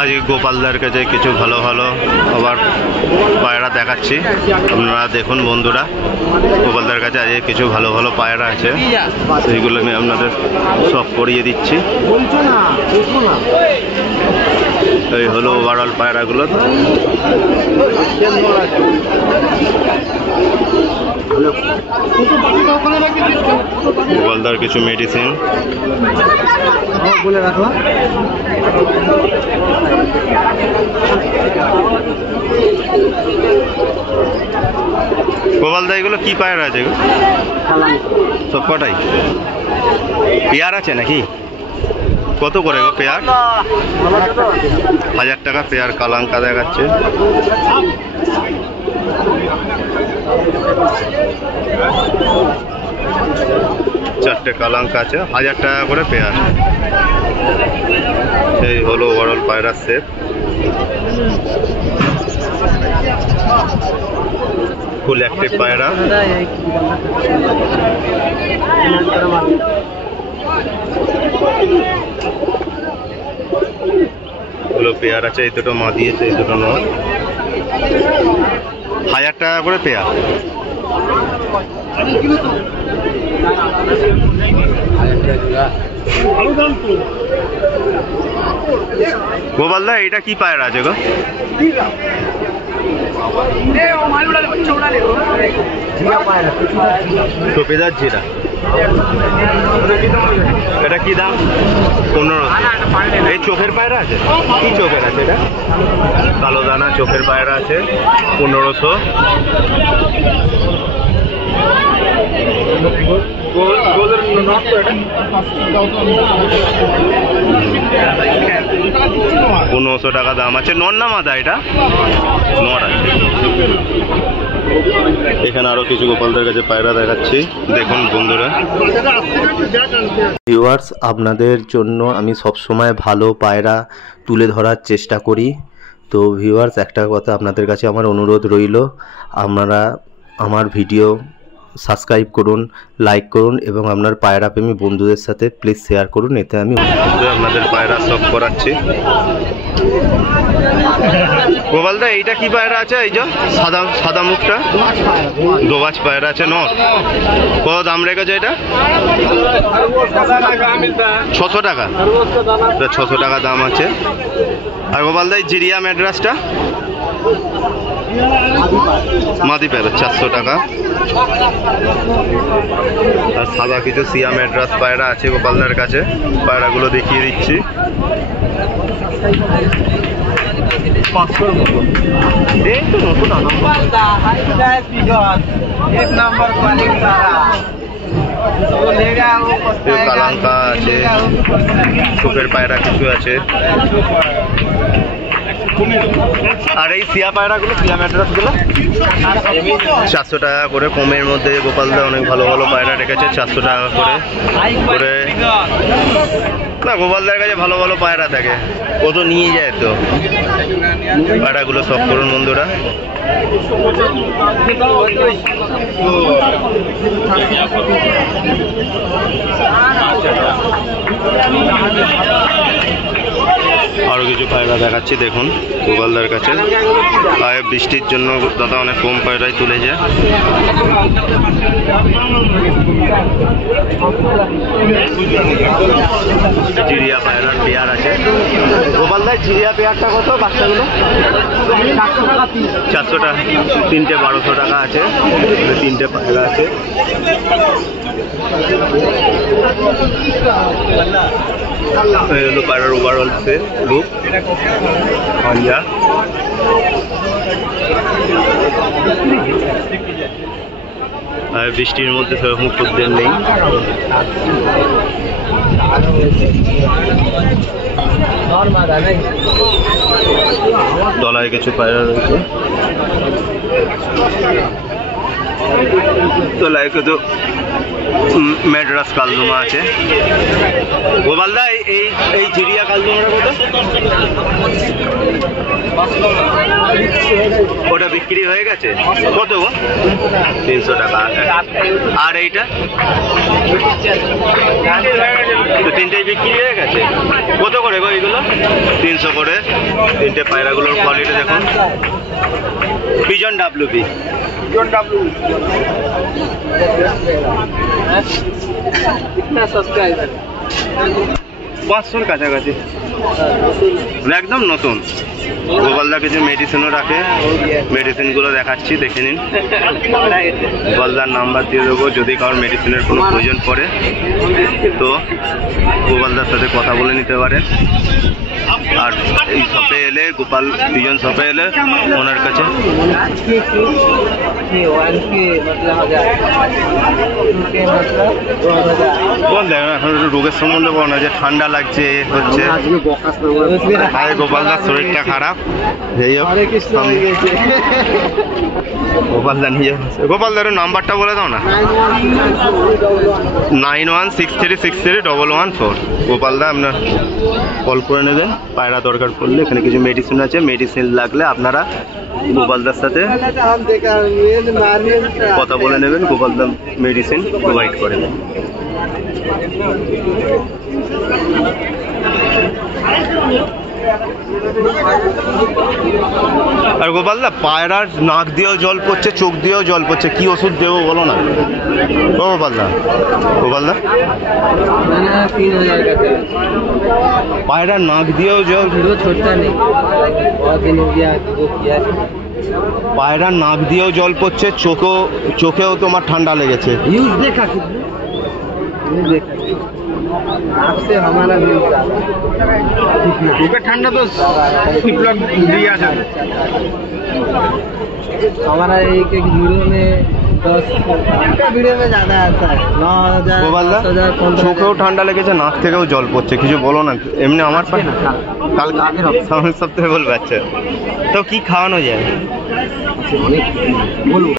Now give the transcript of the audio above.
আজকে গোপালদার কাছে কিছু ভালো ভালো আবার পায়রা দেখাচ্ছি, আপনারা দেখুন বন্ধুরা। গোপালদার কাছে আজকে কিছু ভালো ভালো পায়রা আছে, সেইগুলো আমি আপনাদের সব করিয়ে দিচ্ছি। এই হলো ওভারঅল পায়রাগুলো। গোপালদার কিছু মেডিসিন, গোপালদা এগুলো কি পায়রা আছে? সব কটাই পেয়ার আছে নাকি? কত করে গো পেয়ার? 1000 টাকা পেয়ার। কালাঙ্কা দেখাচ্ছে। চারটে কালাঙ্কা আছে, 1000 টাকা করে পেয়ার। এই হলো ওভারঅল পায়রার সেট। ফুল অ্যাক্টিভ পায়রা। হলো পেয়ার আছে, এই দুটো মা দিয়েছে, এই দুটো নয়। 1000 টাকা করে পেয়ার। গোপালদা এটা কি পায়রা আছে গো? সফেদার জিরা। এটা কি দাম? 1500। এই চোখের পায়রা আছে? কি চোখের আছে এটা? কালো দানা চোখের পায়রা আছে, 1500। $1500 টাকা দাম আছে। নর না মাদা? এটা নর আছে। এখানে আরো কিছু গোপালদের কাছে পায়রা দেখাচ্ছি, দেখুন বন্ধুরা। ভিউয়ার্স, আপনাদের জন্য আমি সবসময় ভালো পায়রা তুলে ধরার চেষ্টা করি। তো ভিউয়ার্স, একটা কথা আপনাদের কাছে আমার অনুরোধ রইল, আপনারা আমার ভিডিও সাবস্ক্রাইব করুন, লাইক করুন এবং আপনার পায়রা প্রেমী বন্ধুদের সাথে প্লিজ শেয়ার করুন। এতে আমি আপনাদের পায়রা সব করাচ্ছি। গোপালদা এইটা কি পায়রা আছে? এই যে সাদা সাদা মুখটা দোবাজ পায়রা আছে, নর। কত দাম রেখেছে এটা? 600 টাকা। 600 টাকা দাম আছে। আর গোপালদা এই জিরিয়া ম্যাড্রাসটা মাদি পায়রা 400 টাকা। আর সাদা কিছু সিয়া ম্যাড্রাস পায়রা আছে গোপালদার কাছে, পায়রাগুলো দেখিয়ে দিচ্ছি। 500 মতো। এই তো নতুন কালাঙ্কা আছে, চোখের পায়রা কিছু আছে। আর এই সিয়া পায়রাগুলো, সিয়া ম্যাড্রাসগুলো 400 টাকা করে। কমের মধ্যে গোপালদা অনেক ভালো ভালো পায়রা রেখেছে, 400 টাকা করে। না, গোপালদার কাছে ভালো ভালো পায়রা থাকে, ও তো নিয়ে যায়। তো পায়রাগুলো সব করুন বন্ধুরা। আরো কিছু পায়রা দেখাচ্ছি, দেখুন গোপালদার কাছে। আর বৃষ্টির জন্য দাদা অনেক কম পায়রাই তুলে যায়। চিড়িয়া পায়রার পেয়ার আছে। গোপালদার চিড়িয়া পেয়ারটা কত? বাচ্চাগুলো 400 টাকা। 3টে 1200 টাকা আছে। 3টে পায়রা আছে। পায়রার ওভারঅল সেল লুক। আর বৃষ্টির মধ্যে সেরকম খদ্দের নেই। তলায় কিছু পায়রা রয়েছে, তলায় কিছু ম্যাড্রাস কালদুমা আছে। গোপালদা এই চিড়িয়া কালদুমাটা কত? ওটা বিক্রি হয়ে গেছে কত গো? 300 টাকা। আর এইটা তো তিনটেই বিক্রি হয়ে গেছে। কত করে গো এইগুলো? 300 করে। তিনটে পায়রাগুলোর কোয়ালিটি দেখুন। Pigeon WP. 500-র কাছাকাছি, একদম নতুন। গোপালদা কিছু মেডিসিনও রাখে, মেডিসিনগুলো দেখাচ্ছি, দেখে নিন। গোপালদার নাম্বার দিয়ে দেবো, যদি কারোর মেডিসিনের কোনো প্রয়োজন পড়ে তো গোপালদার সাথে কথা বলে নিতে পারেন। আর এই শপে এলে, গোপাল পিজন শপে এলে ওনার কাছে এখন একটু রোগের সম্বন্ধে বলো না, যে ঠান্ডা লাগছে হচ্ছে, গোপালদার শরীরটা খারাপ। গোপালদা নিয়ে, গোপালদার নাম্বারটা বলে দাও না। 9163631114। গোপালদা আপনার কল করে নেবেন পায়রা দরকার পড়লে। এখানে কিছু মেডিসিন আছে, মেডিসিন লাগলে আপনারা গোপালদার সাথে কথা বলে নেবেন। গোপালদা মেডিসিন প্রোভাইড করেন। আর গোপালদা পায়রার নাক দিয়েও জল পড়ছে, চোখ দিয়েও জল পড়ছে, কি ওষুধ দেবো বলো না গোপালদা? গোপালদা পায়রার নাক দিয়েও জল, পায়রার নাক দিয়েও জল পড়ছে, চোখেও তোমার ঠান্ডা লেগেছে। ঠান্ডা তো हमारा एक वीडियो में 10 वीडियो में ज़्यादा आता है 9,000 চোখেও ঠান্ডা লেগেছে, নাক থেকেও জল পড়ছে, কিছু বলো না। এমনি আমার কালকে সামনের সপ্তাহে বলবে। আচ্ছা, তো কি খাওয়ানো যায়?